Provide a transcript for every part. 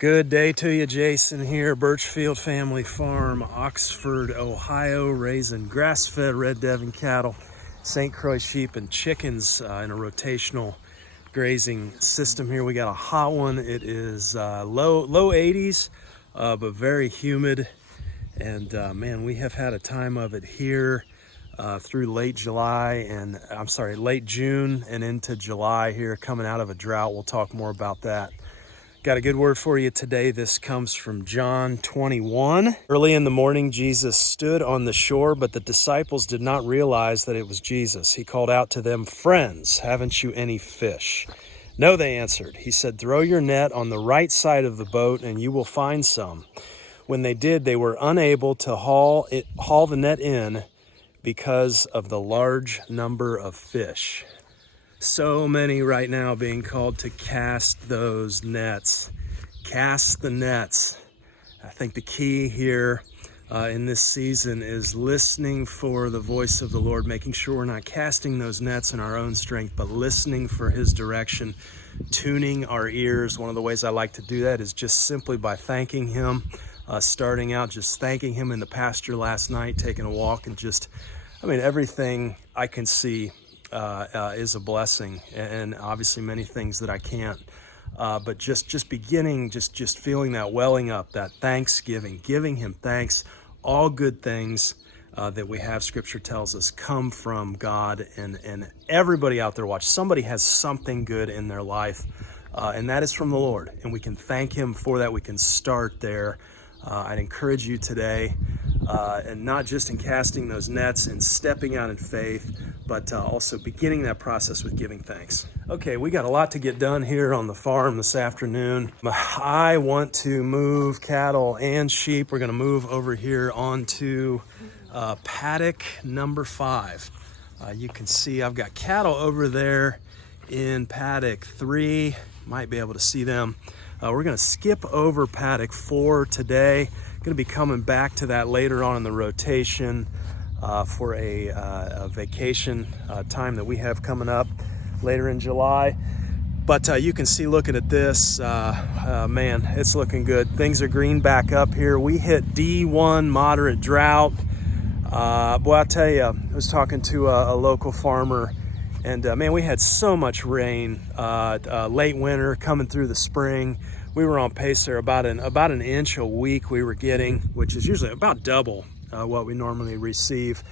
Good day to you, Jason here, Birchfield Family Farm, Oxford, Ohio, raising grass-fed Red Devon cattle, St Croix sheep and chickens in a rotational grazing system here. We got a hot one. It is low 80s, but very humid. And man, we have had a time of it here through late June and into July here, coming out of a drought. We'll talk more about that. Got a good word for you today. This comes from John 21. Early in the morning, Jesus stood on the shore, but the disciples did not realize that it was Jesus. He called out to them, "Friends, haven't you any fish?" "No," they answered. He said, "Throw your net on the right side of the boat and you will find some." When they did, they were unable to haul the net in because of the large number of fish. So many right now being called to cast those nets. Cast the nets. I think the key here in this season is listening for the voice of the Lord, making sure we're not casting those nets in our own strength, but listening for His direction, tuning our ears. One of the ways I like to do that is just simply by thanking Him. Starting out just thanking Him in the pasture last night, taking a walk, and everything I can see is a blessing, and obviously many things that I can't, but just beginning, just feeling that welling up, that thanksgiving, giving Him thanks. All good things that we have, Scripture tells us, come from God, and everybody out there watch, somebody has something good in their life, and that is from the Lord, and we can thank Him for that. We can start there. I'd encourage you today, and not just in casting those nets and stepping out in faith, but also beginning that process with giving thanks. Okay, we got a lot to get done here on the farm this afternoon. I want to move cattle and sheep. We're going to move over here onto paddock number 5. You can see I've got cattle over there in paddock 3. Might be able to see them. We're going to skip over paddock 4 today. Going to be coming back to that later on in the rotation for a vacation time that we have coming up later in July. But you can see, looking at this, man, it's looking good. Things are green back up here. We hit D1 moderate drought. Boy, I'll tell you, I was talking to a local farmer, and man, we had so much rain, late winter coming through the spring. We were on pace there, about an inch a week we were getting, which is usually about double what we normally receive.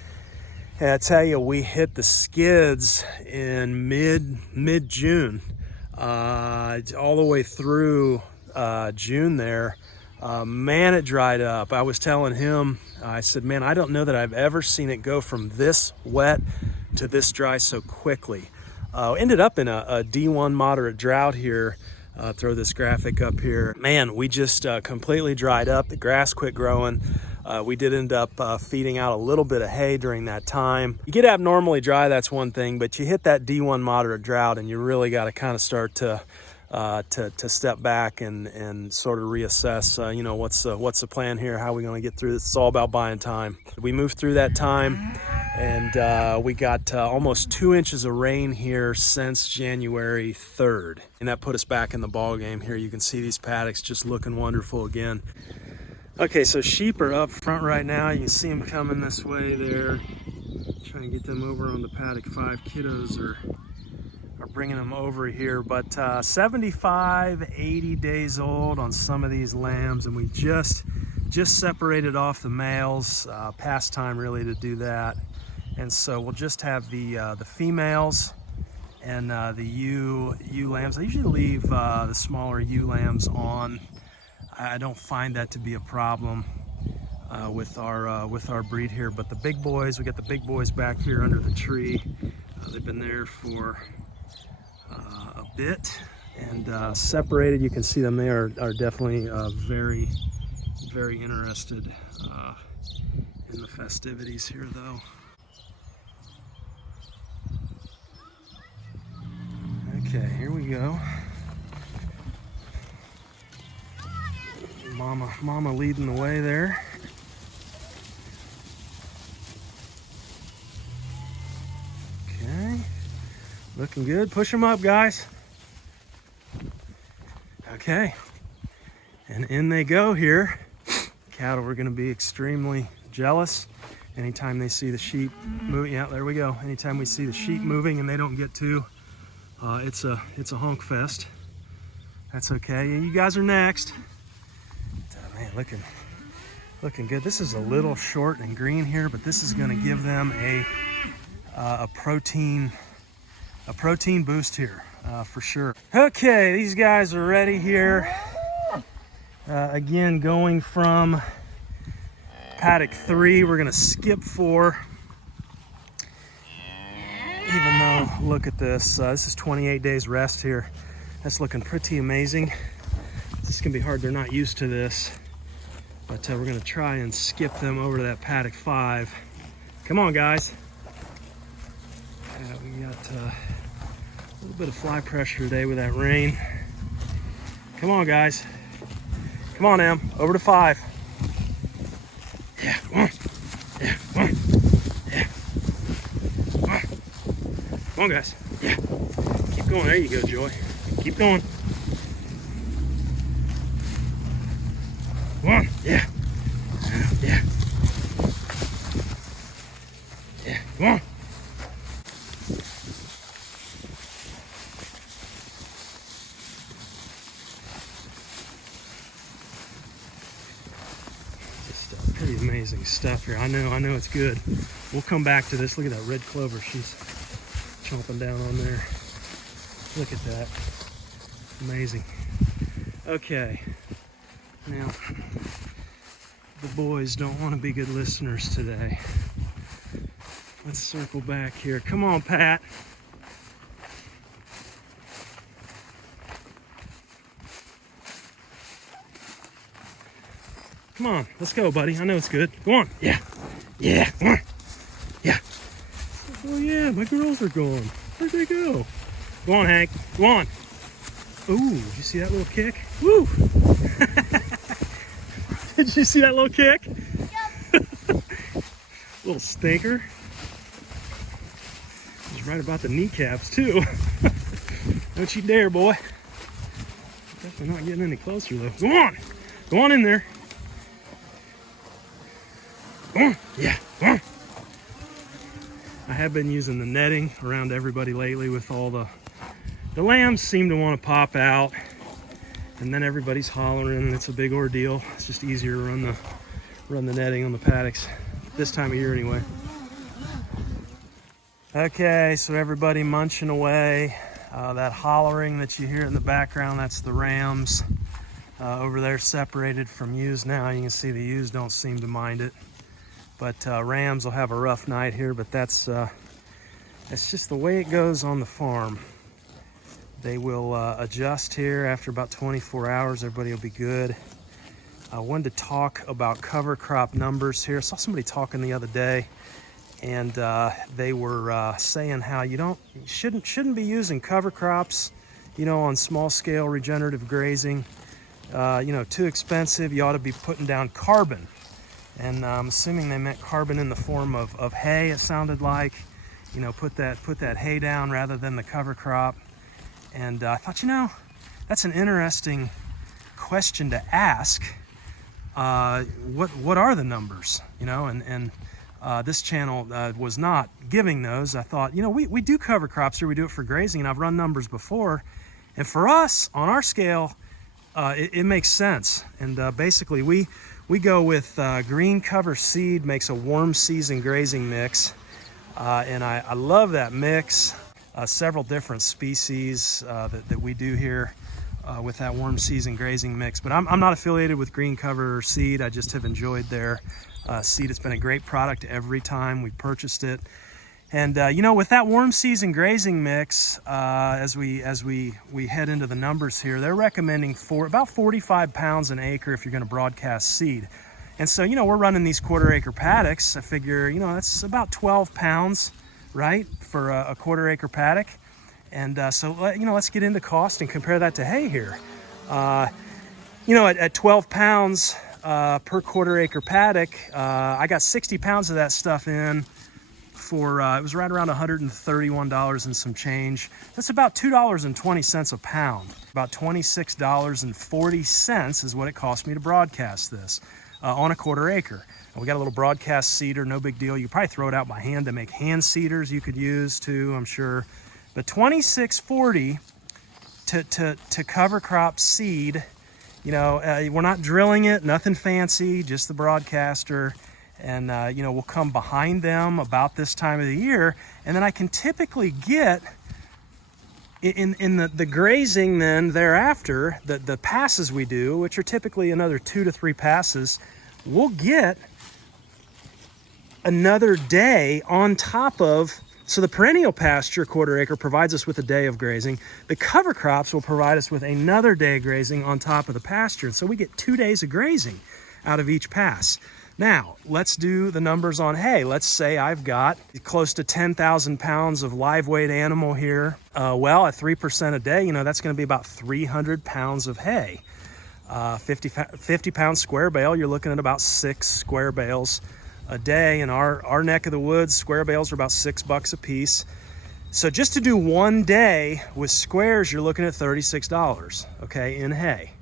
And I tell you, we hit the skids in mid-June, all the way through June there. Man, it dried up. I was telling him, I said, man, I don't know that I've ever seen it go from this wet to this dry so quickly. Ended up in a D1 moderate drought here. Throw this graphic up here. Man, we just completely dried up. The grass quit growing. We did end up feeding out a little bit of hay during that time. You get abnormally dry, that's one thing, but you hit that D1 moderate drought and you really got to kind of start to step back and sort of reassess, what's the plan here? How are we going to get through this? It's all about buying time. We moved through that time, and we got almost 2 inches of rain here since January 3rd. And that put us back in the ball game here. You can see these paddocks just looking wonderful again. Okay, so sheep are up front right now. You can see them coming this way there. Trying to get them over on the paddock 5. Kiddos are bringing them over here, but 75, 80 days old on some of these lambs, and we just separated off the males. Past time really to do that, and so we'll just have the females and the ewe lambs. I usually leave the smaller ewe lambs on. I don't find that to be a problem with our breed here, but the big boys, we got the big boys back here under the tree. They've been there for a bit and separated. You can see them. They are definitely very, very interested in the festivities here, though. Okay, here we go. Mama leading the way there. Okay, looking good. Push them up, guys. Okay, And in they go here. Cattle are gonna be extremely jealous anytime they see the sheep move. Yeah, there we go. Anytime we see the sheep moving and they don't get to, it's a honk fest. That's okay. You guys are next. Man, looking good. This is a little short and green here, but this is going to give them a protein boost here for sure. Okay, these guys are ready here. Again, going from paddock 3, we're going to skip 4. Even though, look at this. This is 28 days rest here. That's looking pretty amazing. This can be hard. They're not used to this. But we're going to try and skip them over to that paddock 5. Come on, guys. We got a little bit of fly pressure today with that rain. Come on, guys. Come on, Em. Over to 5. Yeah, come on. Yeah, come on. Yeah. Come on. Come on, guys. Yeah. Keep going. There you go, Joy. Keep going. Come on. Yeah. Yeah. Yeah. Come on. Just pretty amazing stuff here. I know it's good. We'll come back to this. Look at that red clover. She's chomping down on there. Look at that. Amazing. Okay. Now, the boys don't want to be good listeners today. Let's circle back here. Come on, Pat. Come on, let's go, buddy. I know it's good. Go on. Yeah. Yeah, come on. Yeah. Oh, yeah, my girls are gone. Where'd they go? Go on, Hank. Go on. Ooh, did you see that little kick? Woo! Did you see that little kick? Yep. Little stinker. He's right about the kneecaps, too. Don't you dare, boy. Definitely not getting any closer, though. Go on. Go on in there. Go on. Yeah, go on. I have been using the netting around everybody lately with all the lambs seem to want to pop out, and then everybody's hollering, and it's a big ordeal. It's just easier to run the netting on the paddocks this time of year anyway. Okay, so everybody munching away. That hollering that you hear in the background, that's the rams over there separated from ewes now. You can see the ewes don't seem to mind it, but rams will have a rough night here, but that's just the way it goes on the farm. They will adjust here after about 24 hours. Everybody will be good. I wanted to talk about cover crop numbers here. I saw somebody talking the other day, and they were saying how you shouldn't be using cover crops, on small scale regenerative grazing. Too expensive. You ought to be putting down carbon, and I'm assuming they meant carbon in the form of hay. It sounded like, put that hay down rather than the cover crop. And I thought, that's an interesting question to ask. What are the numbers? And this channel was not giving those. I thought, we do cover crops here. We do it for grazing, and I've run numbers before. And for us, on our scale, it makes sense. And basically, we go with green cover seed, makes a warm season grazing mix. And I love that mix. Several different species that we do here with that warm season grazing mix. But I'm not affiliated with Green Cover Seed. I just have enjoyed their seed. It's been a great product every time we purchased it. And with that warm season grazing mix, as we head into the numbers here, they're recommending about 45 pounds an acre if you're going to broadcast seed. And so we're running these quarter acre paddocks. I figure that's about 12 pounds, right, for a quarter acre paddock. And so let's get into cost and compare that to hay here. At 12 pounds per quarter acre paddock, I got 60 pounds of that stuff in for, it was right around $131 and some change. That's about $2.20 a pound. About $26.40 is what it cost me to broadcast this on a 1/4 acre. And we got a little broadcast seeder, no big deal. You could probably throw it out by hand to make hand seeders you could use too, I'm sure. But $26.40 to cover crop seed. You know, we're not drilling it, nothing fancy, just the broadcaster. And, you know, we'll come behind them about this time of the year. And then I can typically get, in the grazing then thereafter, the passes we do, which are typically another 2 to 3 passes, we'll get another day on top of. So the perennial pasture 1/4 acre provides us with a day of grazing. The cover crops will provide us with another day of grazing on top of the pasture. And so we get 2 days of grazing out of each pass. Now, let's do the numbers on hay. Let's say I've got close to 10,000 pounds of live weight animal here. Well, at 3% a day, you know, that's going to be about 300 pounds of hay. 50 pound square bale, you're looking at about 6 square bales a day. In our neck of the woods, square bales are about $6 a piece. So just to do 1 day with squares, you're looking at $36, okay, in hay.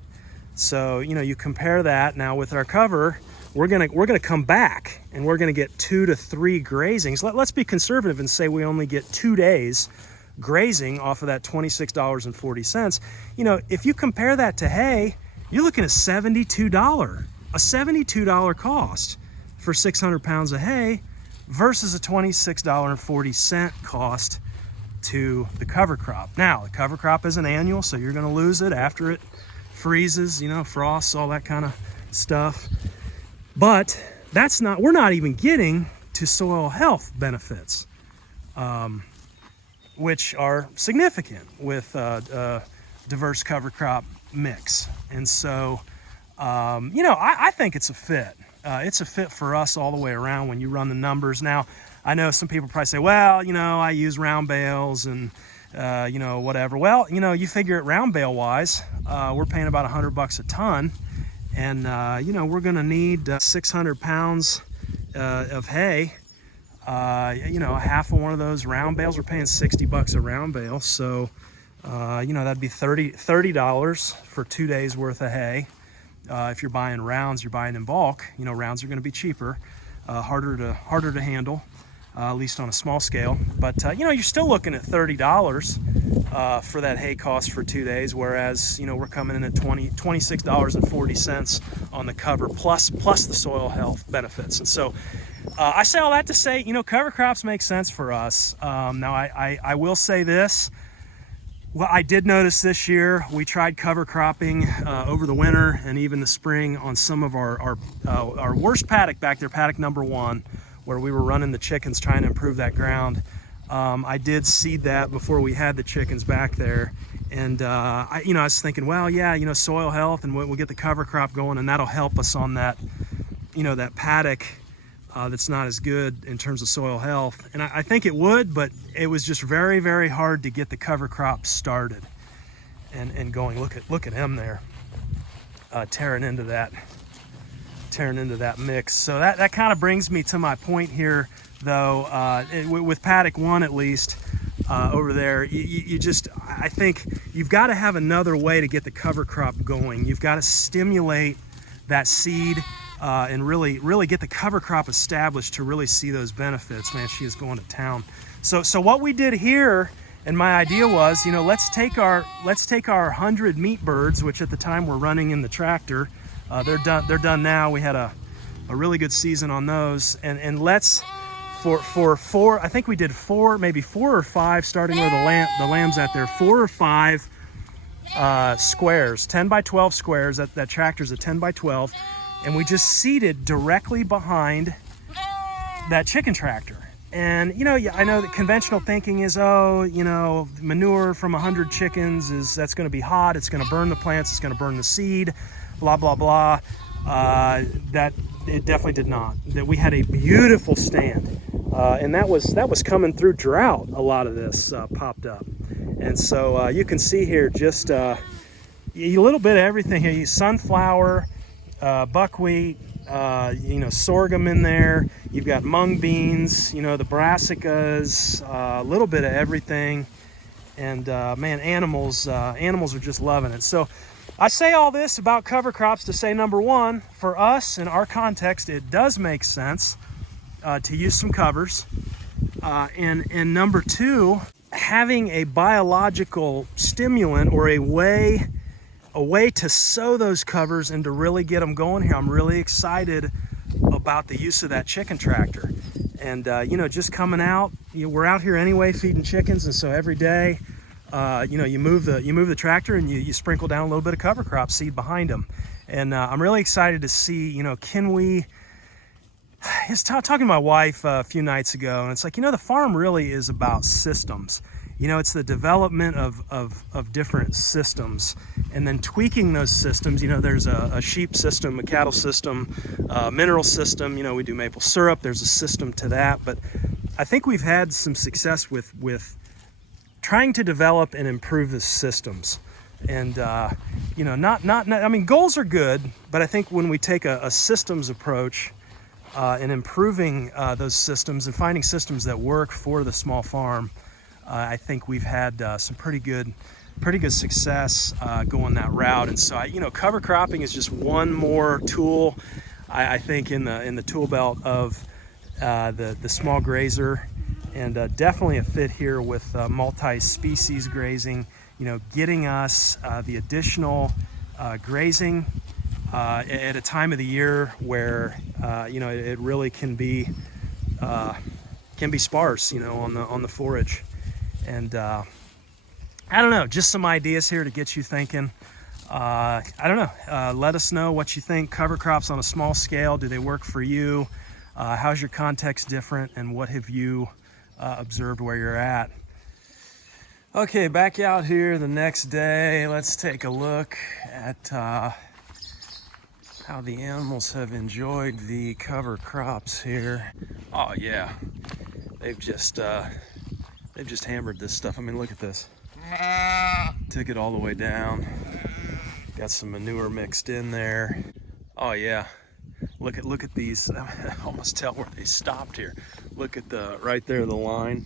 So, you know, you compare that now with our cover, we're gonna come back and we're gonna get 2 to 3 grazings. Let's be conservative and say we only get 2 days grazing off of that $26.40. You know, if you compare that to hay, you're looking at $72, a $72 cost for 600 pounds of hay versus a $26.40 cost to the cover crop. Now, the cover crop is an annual, so you're gonna lose it after it freezes, you know, frosts, all that kind of stuff. But that's not, we're not even getting to soil health benefits, which are significant with diverse cover crop mix. And so, you know, I think it's a fit. It's a fit for us all the way around when you run the numbers. Now, I know some people probably say, well, you know, I use round bales and, you know, whatever. Well, you know, you figure it round bale wise, we're paying about $100 a ton. And, you know, we're going to need 600 pounds of hay. You know, half of one of those round bales, we're paying $60 a round bale. So, you know, that'd be $30 for 2 days worth of hay. If you're buying rounds, you're buying in bulk. You know, rounds are going to be cheaper, harder to handle, at least on a small scale. But you know, you're still looking at $30 for that hay cost for 2 days, whereas, you know, we're coming in at $26.40 on the cover plus the soil health benefits. And so I say all that to say, you know, cover crops make sense for us. Now I will say this. Well, I did notice this year we tried cover cropping over the winter and even the spring on some of our worst paddock back there, paddock number 1, where we were running the chickens trying to improve that ground. I did seed that before we had the chickens back there, and I was thinking, well, yeah, you know, soil health, and we'll get the cover crop going, and that'll help us on that, you know, that paddock that's not as good in terms of soil health. And I think it would, but it was just very, very hard to get the cover crop started and going. Look at him there, tearing into that mix. So that kind of brings me to my point here, though. With paddock 1 at least, over there, I think you've got to have another way to get the cover crop going. You've got to stimulate that seed and really get the cover crop established to really see those benefits. Man, she is going to town. So what we did here, and my idea was, you know, let's take our 100 meat birds, which at the time were running in the tractor. They're done now. We had a really good season on those, and let's for 4, I think we did 4, maybe 4 or 5, starting where the lamb's at there, 4 or 5 squares, 10 by 12 squares. That tractor's a 10 by 12. And we just seated directly behind that chicken tractor. And, you know, I know that conventional thinking is, oh, you know, manure from 100 chickens that's going to be hot. It's going to burn the plants. It's going to burn the seed, blah, blah, blah. That it definitely did not. That we had a beautiful stand. And that was coming through drought. A lot of this popped up. And so you can see here just a little bit of everything here. Sunflower, buckwheat, you know, sorghum in there. You've got mung beans, you know, the brassicas, a little bit of everything. And man, animals are just loving it. So I say all this about cover crops to say, number one, for us in our context, it does make sense to use some covers. And number two, having a biological stimulant or a way to sow those covers and to really get them going here. I'm really excited about the use of that chicken tractor. And you know, just coming out, we're out here anyway feeding chickens, and so every day, you know, you move the tractor and you sprinkle down a little bit of cover crop seed behind them. And I'm really excited to see, you know, can we, I was talking to my wife a few nights ago, and it's like, you know, the farm really is about systems. You know, it's the development of different systems and then tweaking those systems. You know, there's a sheep system, a cattle system, a mineral system. You know, we do maple syrup. There's a system to that. But I think we've had some success with trying to develop and improve the systems. And, you know, I mean, goals are good, but I think when we take a systems approach in improving those systems and finding systems that work for the small farm, I think we've had some pretty good success going that route. And so, you know, cover cropping is just one more tool, I think, in the tool belt of the small grazer, and definitely a fit here with multi-species grazing. You know, getting us the additional grazing at a time of the year where you know, it really can be sparse, you know, on the forage. And I don't know, just some ideas here to get you thinking. I don't know, let us know what you think. Cover crops on a small scale, do they work for you? How's your context different, and what have you observed where you're at? Okay, back out here the next day. Let's take a look at how the animals have enjoyed the cover crops here. Oh yeah, they've just hammered this stuff. I mean, look at this. Took it all the way down. Got some manure mixed in there. Oh yeah, look at these. I almost tell where they stopped here. Look at right there, the line,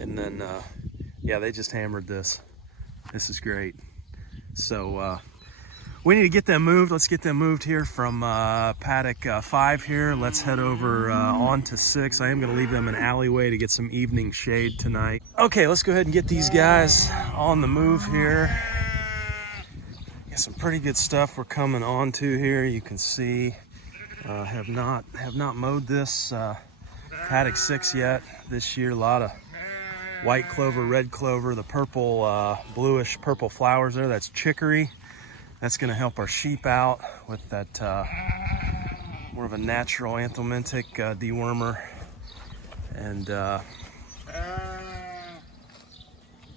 and then yeah, they just hammered this. This is great. So we need to get them moved. Let's get them moved here from paddock 5 here. Let's head over on to 6. I am going to leave them an alleyway to get some evening shade tonight. Okay, let's go ahead and get these guys on the move here. Got some pretty good stuff we're coming on to here. You can see have not mowed this paddock 6 yet this year. A lot of white clover, red clover, the purple, bluish purple flowers there. That's chicory. That's going to help our sheep out with that more of a natural anthelmintic dewormer. And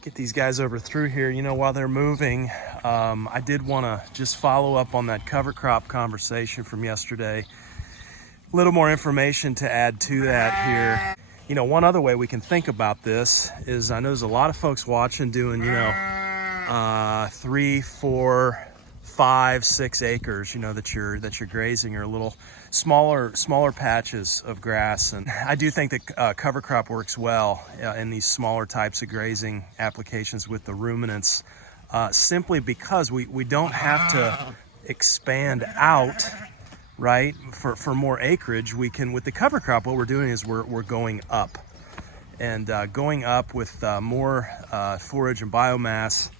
get these guys over through here. You know, while they're moving, I did want to just follow up on that cover crop conversation from yesterday. A little more information to add to that here. You know, one other way we can think about this is, I know there's a lot of folks watching doing, you know, 3, 4, 5, 6 acres, you know, that you're grazing, or little smaller patches of grass. And I do think that cover crop works well in these smaller types of grazing applications with the ruminants, simply because we don't have to expand out, right, for more acreage. We can, with the cover crop, what we're doing is we're going up, and going up with more forage and biomass,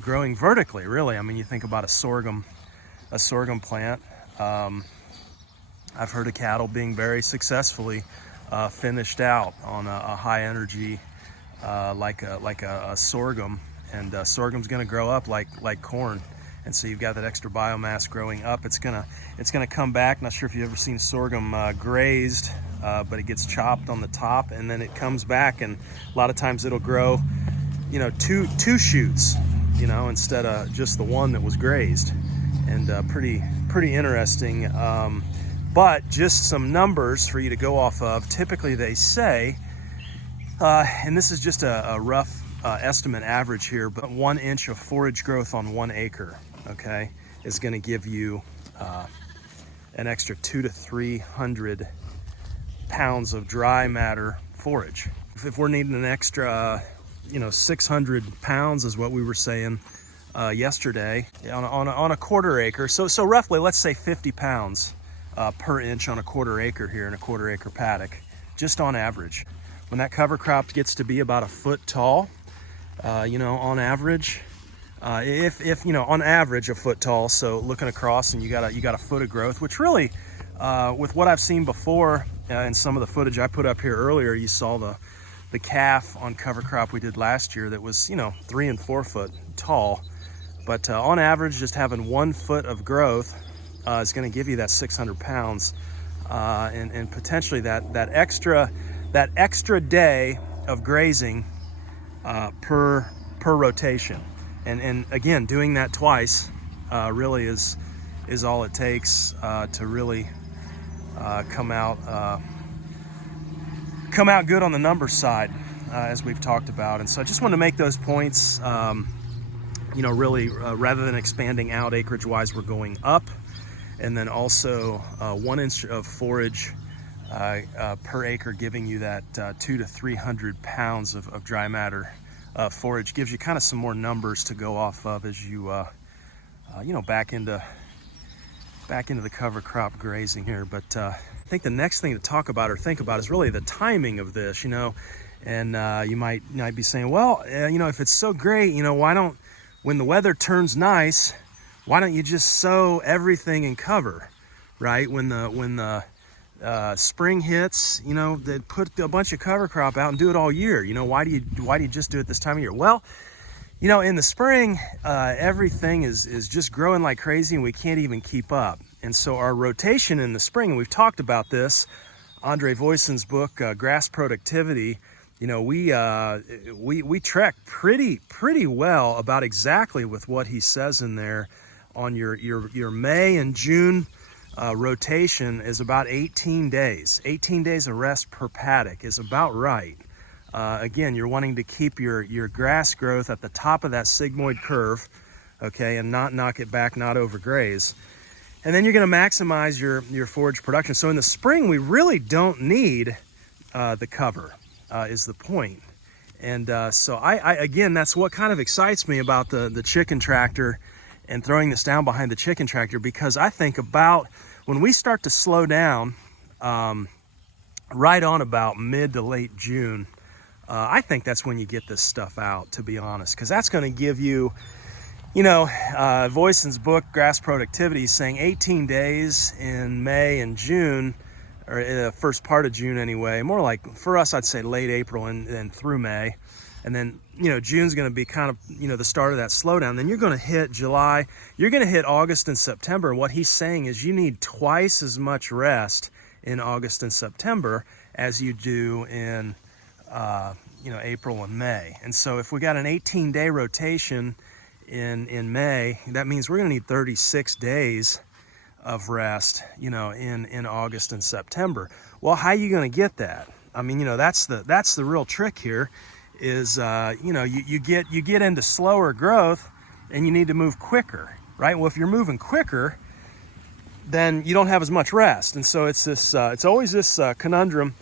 growing vertically, really. I mean, you think about a sorghum plant. I've heard of cattle being very successfully finished out on a high energy like a sorghum, and sorghum's going to grow up like corn, and so you've got that extra biomass growing up. It's gonna come back. Not sure if you've ever seen sorghum grazed, but it gets chopped on the top, and then it comes back, and a lot of times it'll grow, you know, two shoots, you know, instead of just the one that was grazed. And pretty interesting. But just some numbers for you to go off of. Typically they say, and this is just a rough estimate average here, but 1 inch of forage growth on 1 acre, okay, is going to give you an extra 200 to 300 pounds of dry matter forage. If we're needing an extra 600 pounds is what we were saying yesterday on a quarter acre. So roughly, let's say 50 pounds per inch on a quarter acre here in a quarter acre paddock, just on average. When that cover crop gets to be about a foot tall, on average, if on average a foot tall, so looking across and you got a foot of growth, which really, with what I've seen before and some of the footage I put up here earlier, you saw the calf on cover crop we did last year that was 3 and 4 foot tall. But on average, just having 1 foot of growth is going to give you that 600 pounds and potentially that extra day of grazing per rotation. And again, doing that twice really is all it takes to really come out good on the numbers side, as we've talked about. And so I just want to make those points. Really, rather than expanding out acreage wise, we're going up, and then also 1 inch of forage per acre, giving you that 200 to 300 pounds of dry matter forage. Gives you kind of some more numbers to go off of as you back into the cover crop grazing here. But I think the next thing to talk about or think about is really the timing of this. And you might be saying, well, if it's so great, why don't, when the weather turns nice, why don't you just sow everything in cover, right? When the spring hits, they put a bunch of cover crop out and do it all year. Why do you just do it this time of year? Well, in the spring, everything is just growing like crazy and we can't even keep up. And so our rotation in the spring, and we've talked about this, Andre Voisin's book, Grass Productivity, we trek pretty well about exactly with what he says in there on your May and June rotation is about 18 days. 18 days of rest per paddock is about right. Again, you're wanting to keep your grass growth at the top of that sigmoid curve, okay, and not knock it back, not overgraze. And then you're going to maximize your forage production. So in the spring, we really don't need the cover, is the point. And so I again, that's what kind of excites me about the chicken tractor and throwing this down behind the chicken tractor, because I think about when we start to slow down right on about mid to late June, I think that's when you get this stuff out, to be honest, because that's going to give you, Voisin's book, Grass Productivity, is saying 18 days in May and June, or in the first part of June anyway, more like, for us, I'd say late April and through May. And then, June's going to be kind of, the start of that slowdown. Then you're going to hit July, you're going to hit August and September. What he's saying is you need twice as much rest in August and September as you do in, April and May. And so if we got an 18-day rotation in May, that means we're going to need 36 days of rest, in August and September. Well, how are you going to get that? I mean, that's the real trick here is, you get into slower growth and you need to move quicker, right? Well, if you're moving quicker, then you don't have as much rest. And so it's always this conundrum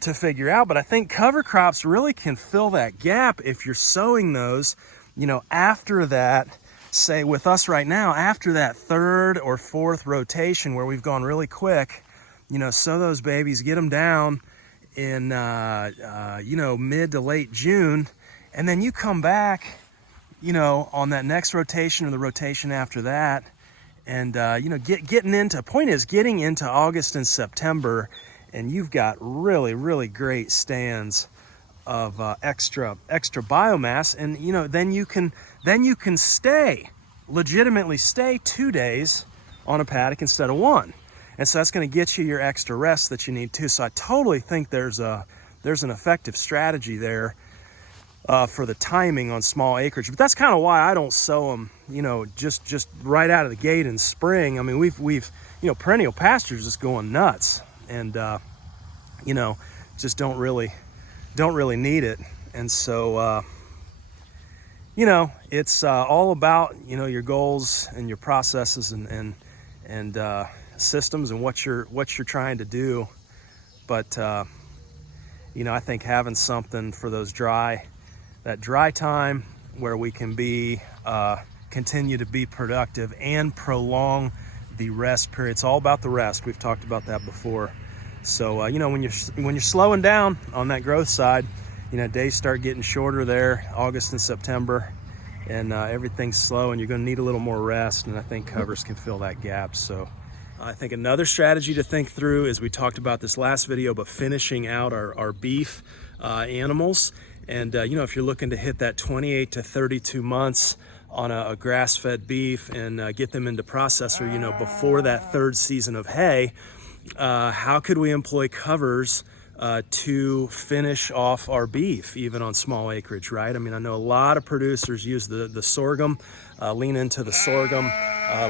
to figure out. But I think cover crops really can fill that gap if you're sowing those, after that, say with us right now, after that third or fourth rotation where we've gone really quick, sow those babies, get them down in, mid to late June. And then you come back, on that next rotation or the rotation after that. And, getting into August and September, and you've got really, really great stands of extra biomass. And, then you can legitimately stay 2 days on a paddock instead of 1. And so that's going to get you your extra rest that you need too. So I totally think there's an effective strategy there for the timing on small acreage. But that's kind of why I don't sow them, just right out of the gate in spring. I mean, we've perennial pastures just going nuts, and just don't really need it. And so it's all about your goals and your processes and systems and what you're trying to do. But you know, I think having something for those that dry time where we can be continue to be productive and prolong the rest period. It's all about the rest. We've talked about that before. So you know, when you're slowing down on that growth side, you know, days start getting shorter there, August and September, and everything's slow, and you're going to need a little more rest. And I think covers can fill that gap. So I think another strategy to think through is, we talked about this last video, but finishing out our beef animals. And you know, if you're looking to hit that 28 to 32 months on a grass-fed beef and get them into processor, you know, before that third season of hay, how could we employ covers to finish off our beef, even on small acreage, right? I mean, I know a lot of producers use the sorghum, lean into the sorghum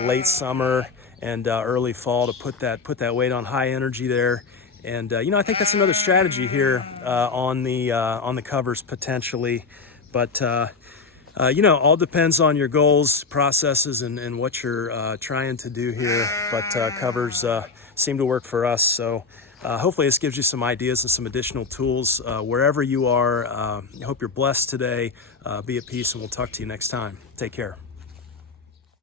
late summer and early fall to put that weight on high energy there. And you know, I think that's another strategy here on the covers potentially. But you know, all depends on your goals, processes, and what you're trying to do here. But covers seem to work for us. So hopefully this gives you some ideas and some additional tools wherever you are. I hope you're blessed today. Be at peace, and we'll talk to you next time. Take care.